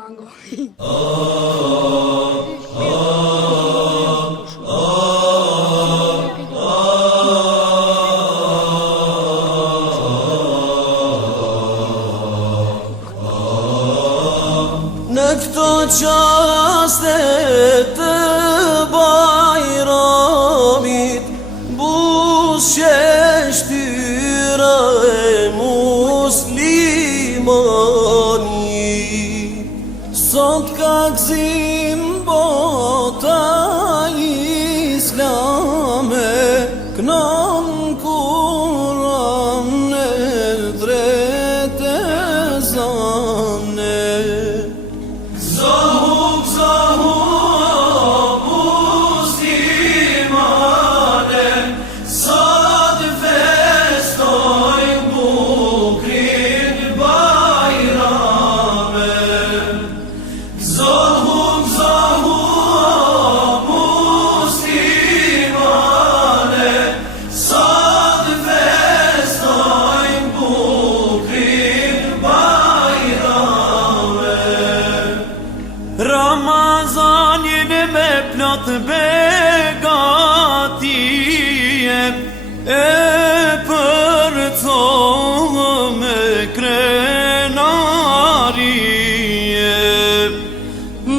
kango. Në këto qaste të bajramit, bushe shtyra e muslimanit. Sot ka gzim bota islame, kënon Kur'an e drejtë e zane. Ramazanin me plot begatije, e për to me krenarije.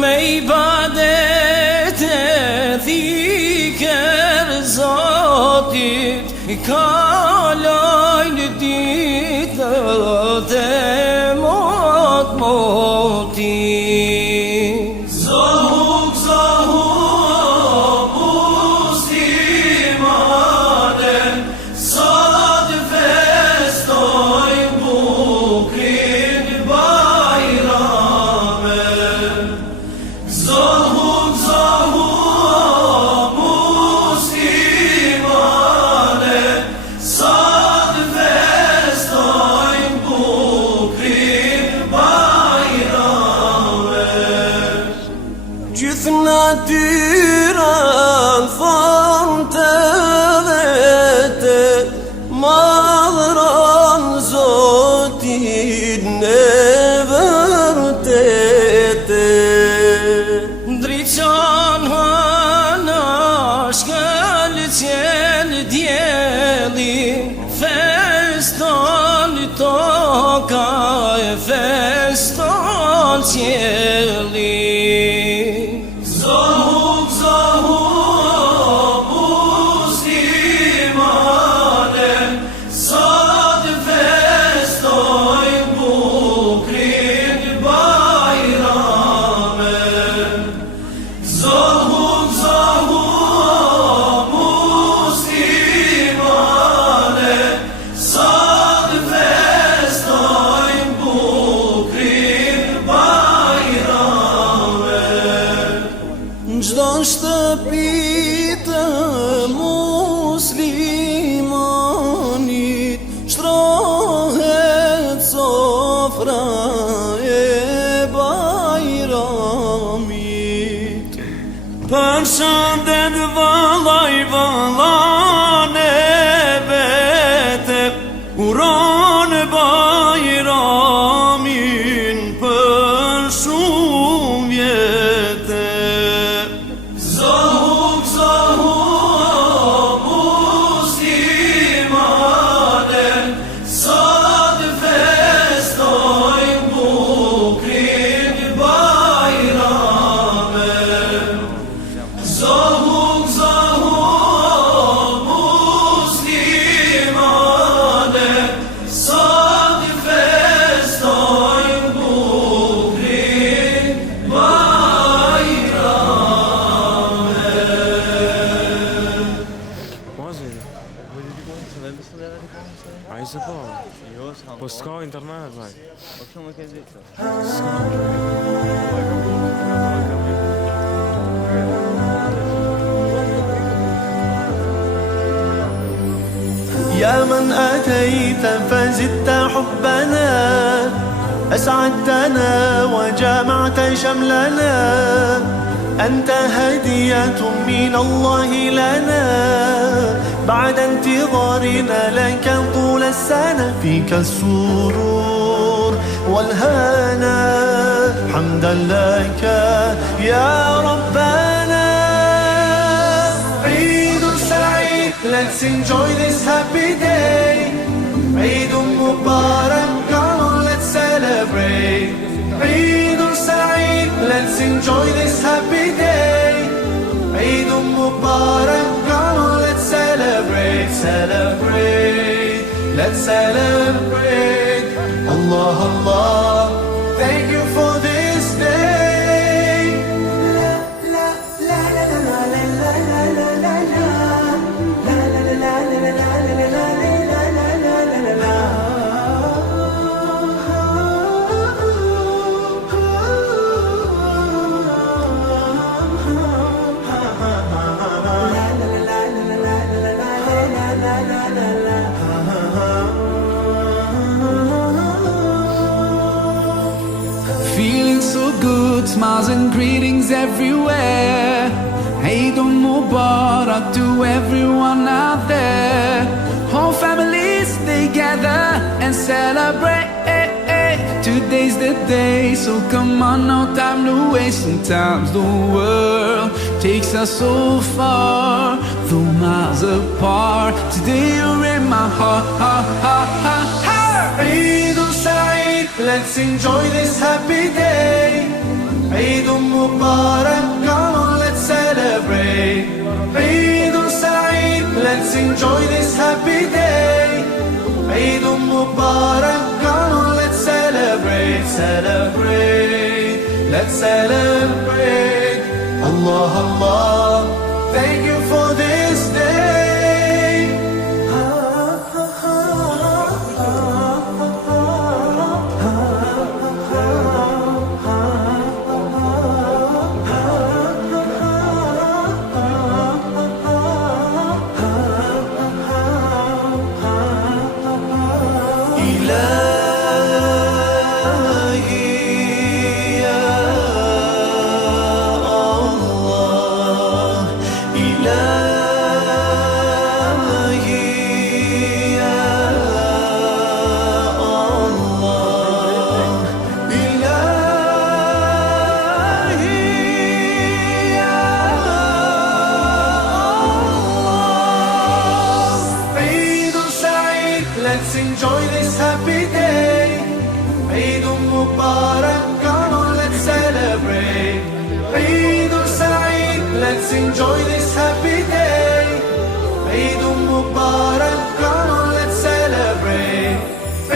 Me ibadete thiker Zotit, kalojnë ditët e mot-motit. Gjithë natyran thonë të vete, madhëran Zotin e vërtete. Ndriçon hëna shkëll qel djeli, feston toka e feston qeli. Gjdo shtëpi të muslimanit, shtrohet sofra e bajramit. Përshëndet vëllaj vëllane vete, uron bajramin për shumë vjete. A i se po? Jo, s'kam. Po s'ka internet, vaj. Po shumë e ke ditë. يا من أتيت فزدت حبنا، أسعدتنا وجمعت شملنا. أنت هدية من الله لنا، بعد انتظارنا لك طول السنة. فيك السرور والهنا، حمدا حمدا لك يا ربنا. عيد سعيد, let's enjoy this happy day. عيد مبارك, come on let's celebrate. عيد سعيد, let's enjoy this happy day. عيد مبارك, come on let's celebrate. Celebrate, let's celebrate. Allah Allah, thank you for this day. La la la la la la la la la la la la la la la la la. Feeling so good, smiles and greetings everywhere. Eid Mubarak to everyone out there. Whole families they gather and celebrate. Today's the day, so come on, no time to waste. Sometimes the world takes us so far, though miles apart. Today you're in my heart, heart, heart, heart, heart. Eid Saeed, let's enjoy this happy day. Eid Mubarak, come on, let's celebrate. Eid Saeed, let's enjoy this happy day. Eid Mubarak, come on, let's celebrate, celebrate, let's celebrate. Allah, Allah, thank you for this day. Let's enjoy this happy day. Eid Mubarak, come on, let's celebrate. Eid Saeed, let's enjoy this happy day. Eid Mubarak, come on, let's celebrate.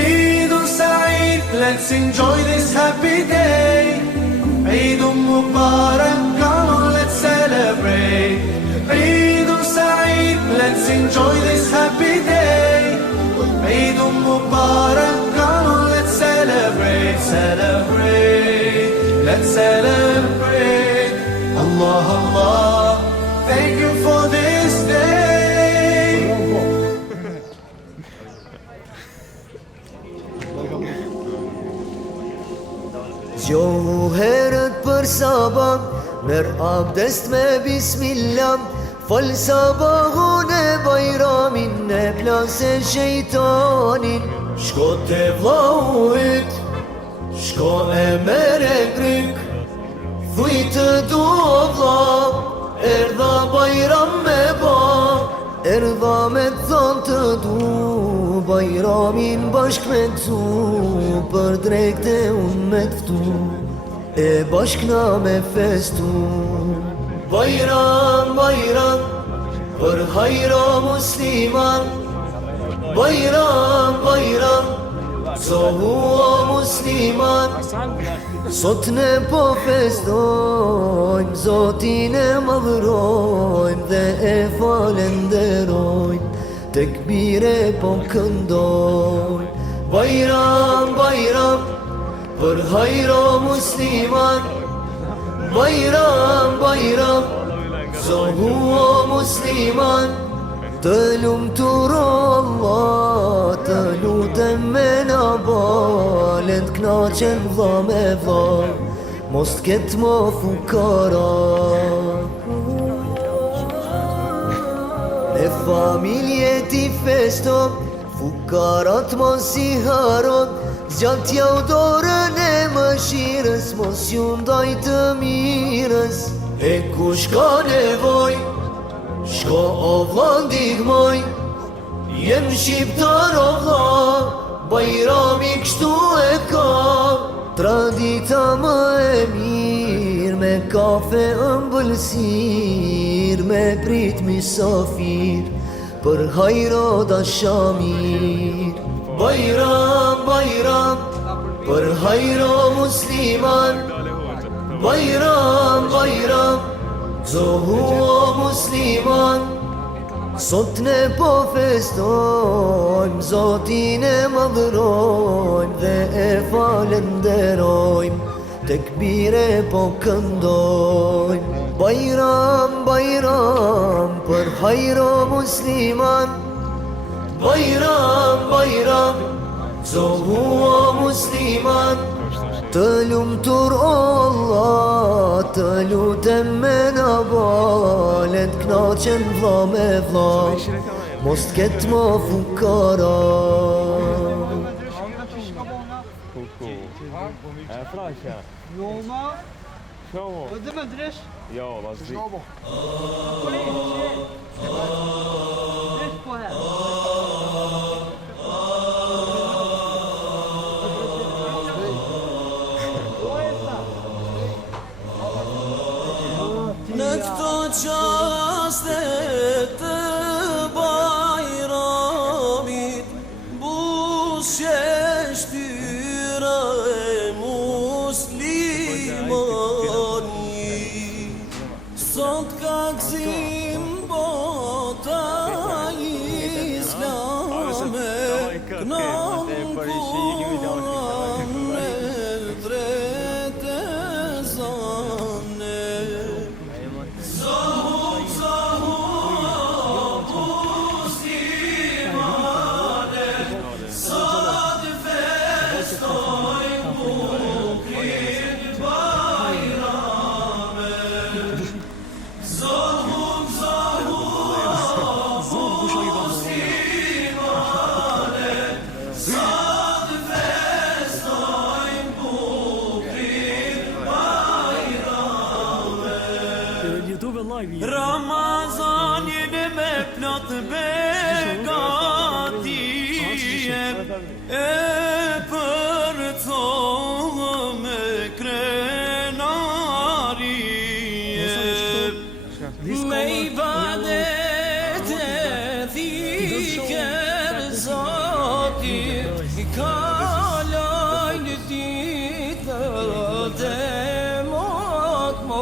Eid Saeed, let's enjoy this happy day. Eid Mubarak, come on, let's celebrate. Eid Saeed, let's enjoy this happy day. Eid Mubarak, come on, let's celebrate, celebrate, let's celebrate. Allah, Allah, thank you for this day. Gjohu herët për sabah, merr abdest me bismillah. Fal sabahun e bajramin, e plase shejtanin. Shko te vlau yt, shko e mere kryk. Thuj të du o vla, erdha bajram me ba. Erdha me thon të du, bajramin bashk me tu. Për drekte unë me këtu, e bashkna me festu. Bayram, bayram, për hajra musliman. Bayram, bayram, zohu o musliman. Sot ne po festojmë, Zotin e madhrojmë dhe e falenderojmë, tekbire po këndojmë. Bayram, bayram, për hajra musliman. Bayram, bayram, zohu o musliman. Të lumtur Allah, të lutem me na balen, t'knaqen vlla me vlla, mos t'ket mo fukara. Ne familje ti festo, fukarat mos I haron, zgjat jau dorën e mëshirës, mos ju ndaj të mirës. E kush ka nevoj, shko o vlla ndihmoj. Jem shqiptar o vlla, Bajrami kështu e ka. Tradita më e mirë, me kafe ëmbëlsir, me prit misafir, për hajro da shamir. Bajram, bajram, për hajro musliman. Bajram, bajram, zohu o musliman. Sot ne po festojmë, Zotin e madhërojmë dhe e falenderojmë, tekbire po këndojmë. Bajram, bajram, për hajro musliman. Bajram, bajram, zohu o musliman. Të lumtur o Allah, të lutem me na balet, knaqen vlla me vlla, mos t'ket më fukara. Fransja. Yolma, Show. ödeme direkt. Ja, was die. Direkt på här. Në këto qaste të Bajramit, bushe shtyra e muslimani. Sot ka gzim bota islame, kënon kuran me drete zane. Ramazan jeni me plot begatije, e për collë me krenarije. Me ibadet e thiker Zotit, I kalojnë ditët e mot-motit.